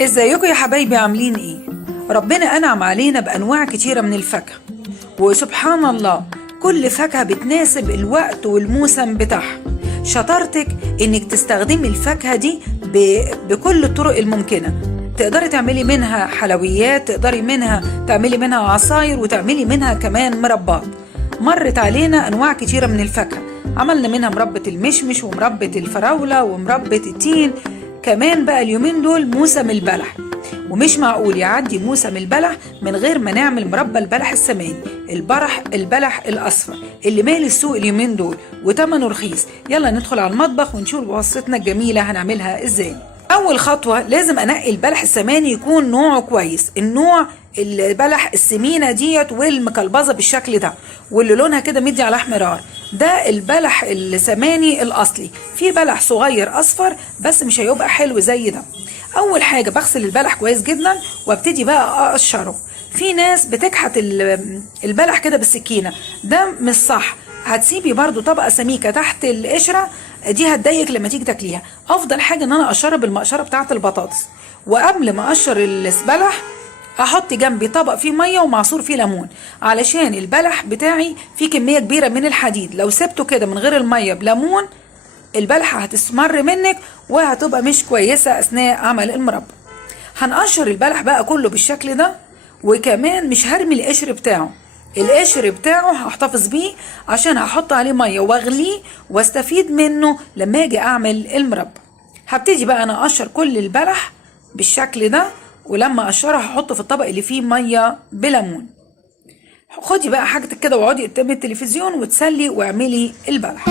ازيكم يا حبايبي، عاملين ايه؟ ربنا انعم علينا بانواع كتيره من الفاكهه، وسبحان الله كل فاكهه بتناسب الوقت والموسم بتاعها. شطارتك انك تستخدمي الفاكهه دي بكل الطرق الممكنه. تقدري تعملي منها حلويات، تقدري تعملي منها عصاير، وتعملي منها كمان مربات. مرت علينا انواع كتيره من الفاكهه، عملنا منها مربى المشمش ومربى الفراوله ومربى التين. كمان بقى اليومين دول موسم البلح، ومش معقول يعدي موسم البلح من غير ما نعمل مربى البلح السماني، البلح الاصفر اللي مالي السوق اليومين دول وتمنه رخيص. يلا ندخل على المطبخ ونشوف وصفتنا الجميله هنعملها ازاي. اول خطوه لازم انقي البلح السماني يكون نوعه كويس، النوع البلح السمينه ديت والمكلبظه بالشكل ده واللي لونها كده مدي على احمرار، ده البلح السماني الاصلي. في بلح صغير اصفر بس مش هيبقى حلو زي ده. اول حاجه بغسل البلح كويس جدا وابتدي بقى اقشره. في ناس بتكحت البلح كده بالسكينه، ده مش صح. هتسيبي برضو طبقه سميكه تحت القشره دي، هتضايقك لما تيجي تاكليها. افضل حاجه ان انا اقشرها بالمقشره بتاعه البطاطس. وقبل ما اقشر البلح احط جنبي طبق فيه ميه ومعصور فيه ليمون، علشان البلح بتاعي فيه كميه كبيره من الحديد. لو سبته كده من غير الميه بليمون البلحه هتسمر منك وهتبقى مش كويسه اثناء عمل المربى. هنقشر البلح بقى كله بالشكل ده، وكمان مش هرمي القشر بتاعه هحتفظ بيه عشان هحط عليه ميه واغليه واستفيد منه لما اجي اعمل المربى. هبتدي بقى انا اقشر كل البلح بالشكل ده، ولما اقشرها هحطه في الطبق اللي فيه ميه بليمون. خدي بقى حاجتك كده واقعدي قدام التلفزيون وتسلي واعملي البلح.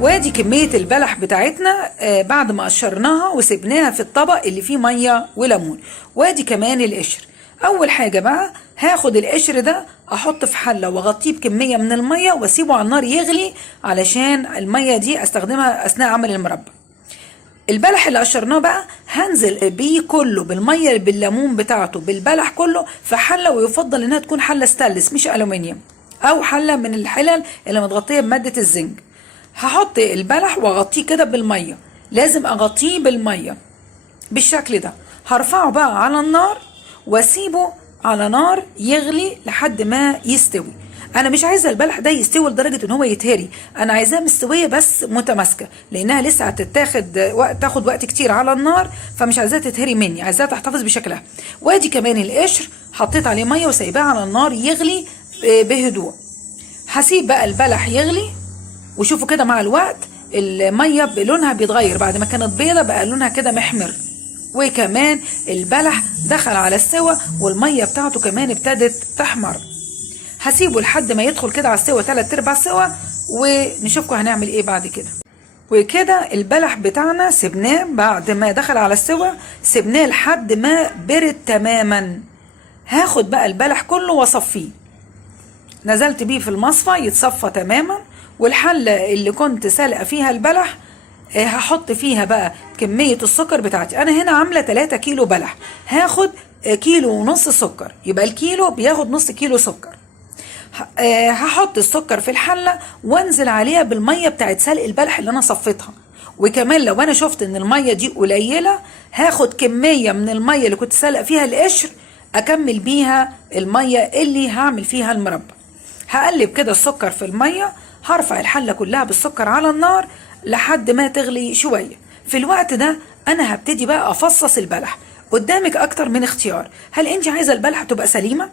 وادي كمية البلح بتاعتنا بعد ما قشرناها وسبناها في الطبق اللي فيه مية وليمون. وادي كمان القشر. اول حاجة بقى هاخد القشر ده احط في حلة واغطيه بكمية من المية واسيبه على النار يغلي، علشان المية دي استخدمها اثناء عمل المربى. البلح اللي قشرناه بقى هنزل بيه كله بالمية بالليمون بتاعته بالبلح كله في حلة، ويفضل انها تكون حلة ستانلس مش ألومنيوم، او حلة من الحلل اللي متغطية بمادة الزنك. هحط البلح واغطيه كده بالميه، لازم اغطيه بالميه بالشكل ده. هرفعه بقى على النار واسيبه على نار يغلي لحد ما يستوي. انا مش عايزه البلح ده يستوي لدرجه ان هو يتهري، انا عايزاه مستويه بس متماسكه، لانها لسه تاخد وقت كتير على النار، فمش عايزاها تتهري مني، عايزاها تحتفظ بشكلها. وادي كمان القشر حطيت عليه ميه وسايباه على النار يغلي بهدوء. هسيب بقى البلح يغلي، وشوفوا كده مع الوقت المية لونها بيتغير، بعد ما كانت بيضة بقى لونها كده محمر، وكمان البلح دخل على السوا والمية بتاعته كمان ابتدت تحمر. هسيبه لحد ما يدخل كده على السوا 3/4 سوا، ونشوفكم هنعمل ايه بعد كده. وكده البلح بتاعنا سبناه بعد ما دخل على السوا، سبناه لحد ما برد تماما. هاخد بقى البلح كله واصفيه، نزلت بيه في المصفى يتصفى تماما. والحلة اللي كنت سالقة فيها البلح هحط فيها بقى كمية السكر بتاعتي. انا هنا عاملة 3 كيلو بلح، هاخد 1.5 كيلو سكر، يبقى الكيلو بياخد نص كيلو سكر. هحط السكر في الحلة وانزل عليها بالمية بتاعت سلق البلح اللي انا صفيتها. وكمان لو انا شفت ان المية دي قليلة هاخد كمية من المية اللي كنت سالقة فيها القشر اكمل بيها المية اللي هعمل فيها المربى. هقلب كده السكر في المية، هرفع الحلة كلها بالسكر على النار لحد ما تغلي شوية. في الوقت ده انا هبتدي بقى افصص البلح. قدامك اكتر من اختيار، هل انت عايزة البلحة تبقى سليمة؟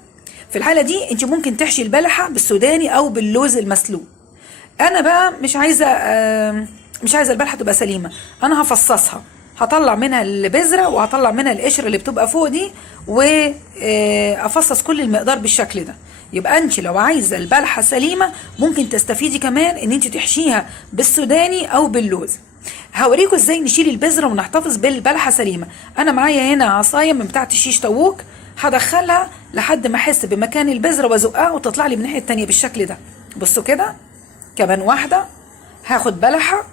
في الحالة دي انت ممكن تحشي البلحة بالسوداني او باللوز المسلوق. انا بقى مش عايزة البلحة تبقى سليمة، انا هفصصها، هطلع منها البذرة وهطلع منها القشر اللي بتبقى فوق دي، وافصص كل المقدار بالشكل ده. يبقى انت لو عايزه البلحه سليمه ممكن تستفيدي كمان ان انت تحشيها بالسوداني او باللوز. هوريكم ازاي نشيل البذره ونحتفظ بالبلحه سليمه. انا معايا هنا عصايه من بتاعه الشيش طاووق، هدخلها لحد ما احس بمكان البذره وازقها وتطلع لي من الناحيه التانيه بالشكل ده. بصوا كده، كمان واحده. هاخد بلحه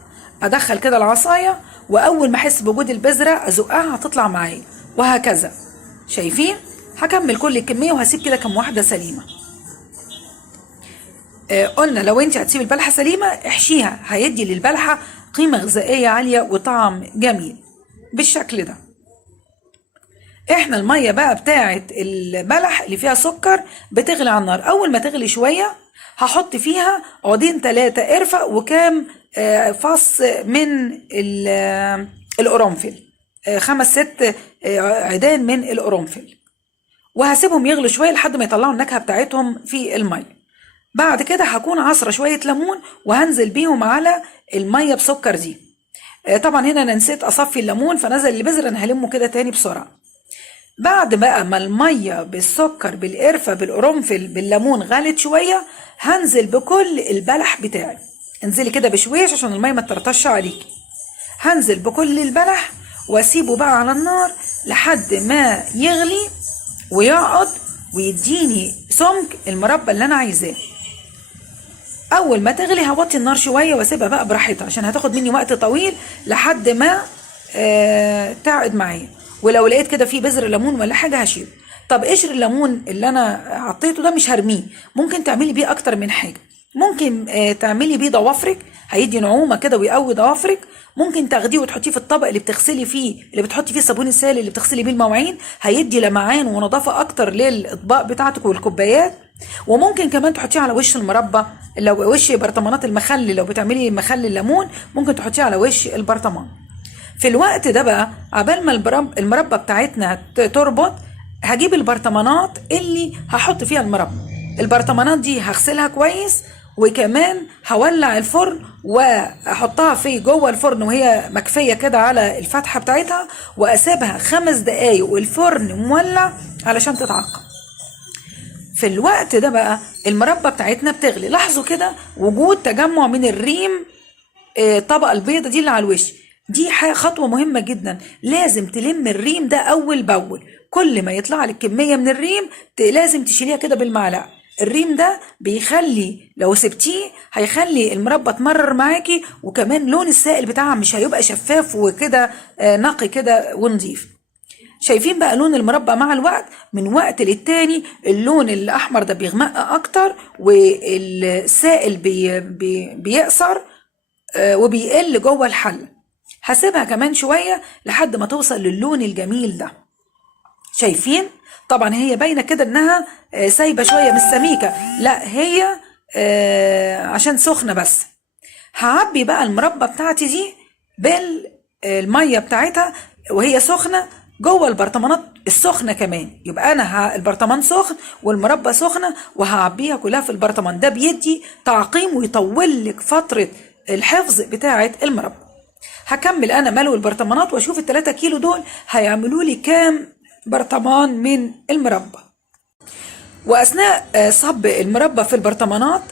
ادخل كده العصايه، واول ما احس بوجود البذره ازقها هتطلع معايا، وهكذا. شايفين؟ هكمل كل الكمية وهسيب كده كم واحدة سليمة. قلنا لو انت هتسيب البلحة سليمة احشيها، هيدي للبلحة قيمة غذائية عالية وطعم جميل بالشكل ده. احنا المية بقى بتاعت البلح اللي فيها سكر بتغلي على النار. اول ما تغلي شوية هحط فيها عودين 3 قرفة وكام فص من القرنفل، 5 6 عيدان من القرنفل، وهسيبهم يغلوا شوية لحد ما يطلعوا النكهة بتاعتهم في المية. بعد كده هكون عصرة شوية ليمون وهنزل بيهم على المية بسكر دي. طبعا هنا انا نسيت اصفي الليمون فنزل البذر، انا هلمه كده تاني بسرعة. بعد بقى ما المية بالسكر بالقرفة بالقرنفل بالليمون غلت شوية هنزل بكل البلح بتاعي. انزلي كده بشويش عشان المية ما ترطش عليكي. هنزل بكل البلح واسيبه بقى على النار لحد ما يغلي ويقعد ويديني سمك المربى اللي انا عايزاه. اول ما تغلي هوطي النار شويه واسيبها بقى براحتها عشان هتاخد مني وقت طويل لحد ما تعقد معايا. ولو لقيت كده في بذر ليمون ولا حاجه هشيله. طب قشر الليمون اللي انا حطيته ده مش هرميه، ممكن تعملي بيه اكتر من حاجه. ممكن تعملي بيه ضوافرك، هيدي نعومه كده ويقوي ضوافرك. ممكن تاخديه وتحطيه في الطبق اللي بتغسلي فيه، اللي بتحطي فيه الصابون السائل اللي بتغسلي بيه المواعين، هيدي لمعان ونظافه اكتر للاطباق بتاعتك والكوبايات. وممكن كمان تحطيه على وش المربى، لو وش برطمانات المخلل، لو بتعملي مخلل ليمون ممكن تحطيه على وش البرطمان. في الوقت ده بقى عبال ما المربى بتاعتنا تربط، هجيب البرطمانات اللي هحط فيها المربى. البرطمانات دي هغسلها كويس، وكمان هولع الفرن واحطها في جوه الفرن وهي مكفيه كده على الفتحه بتاعتها، واسيبها 5 دقايق والفرن مولع علشان تتعقم. في الوقت ده بقى المربى بتاعتنا بتغلي. لاحظوا كده وجود تجمع من الريم، الطبقه البيضه دي اللي على الوش دي خطوه مهمه جدا. لازم تلم الريم ده اول باول. كل ما يطلع لك كميه من الريم لازم تشيليها كده بالمعلقه. الريم ده بيخلي لو سبتيه هيخلي المربى تمرر معاكي، وكمان لون السائل بتاعها مش هيبقى شفاف وكده نقي كده ونضيف. شايفين بقى لون المربى مع الوقت من وقت للتاني اللون الاحمر ده بيغمق اكتر، والسائل بيقصر وبيقل جوه الحله. هسيبها كمان شويه لحد ما توصل للون الجميل ده. شايفين طبعا هي باينه كده انها سايبه شويه مش سميكه، لا هي عشان سخنه بس. هعبي بقى المربى بتاعتي دي بالميه بتاعتها وهي سخنه جوه البرطمانات السخنه كمان. يبقى انا البرطمان سخن والمربى سخنه وهعبيها كلها في البرطمان ده، بيدي تعقيم ويطول لك فتره الحفظ بتاعه المربى. هكمل انا ملو البرطمانات واشوف ال3 كيلو دول هيعملوا لي كام برطمان من المربى. واثناء صب المربى في البرطمانات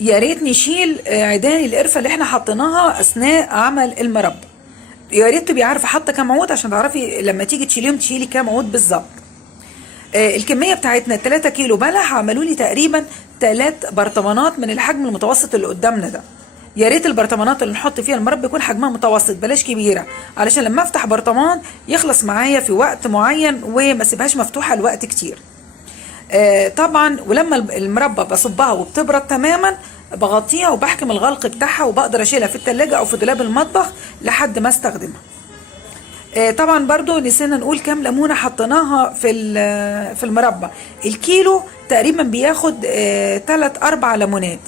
يا ريت نشيل عيدان القرفه اللي احنا حطيناها اثناء عمل المربى. يا ريت تبقي عارفه حاطه كام عود عشان تعرفي لما تيجي تشيليهم تشيلي كام عود بالظبط. الكميه بتاعتنا 3 كيلو بلح عملوا لي تقريبا 3 برطمانات من الحجم المتوسط اللي قدامنا ده. يا ريت البرطمانات اللي نحط فيها المربى يكون حجمها متوسط بلاش كبيره، علشان لما افتح برطمان يخلص معايا في وقت معين وما اسيبهاش مفتوحه لوقت كتير. طبعا ولما المربى بصبها وبتبرد تماما بغطيها وبحكم الغلق بتاعها وبقدر اشيلها في التلاجة او في دولاب المطبخ لحد ما استخدمها. طبعا برضو نسينا نقول كام ليمونه حطيناها في المربى. الكيلو تقريبا بياخد 3-4 ليمونات.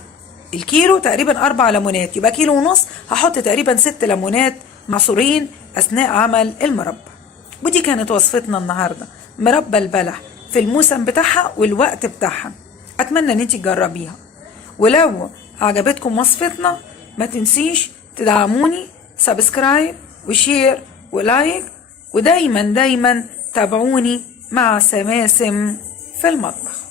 الكيلو تقريبا 4 ليمونات، يبقى كيلو ونص هحط تقريبا 6 ليمونات معصورين اثناء عمل المربى. ودي كانت وصفتنا النهارده، مربى البلح في الموسم بتاعها والوقت بتاعها. اتمنى ان انت تجربيها، ولو عجبتكم وصفتنا ما تنسيش تدعموني سبسكرايب وشير ولايك، ودايما تابعوني مع سماسم في المطبخ.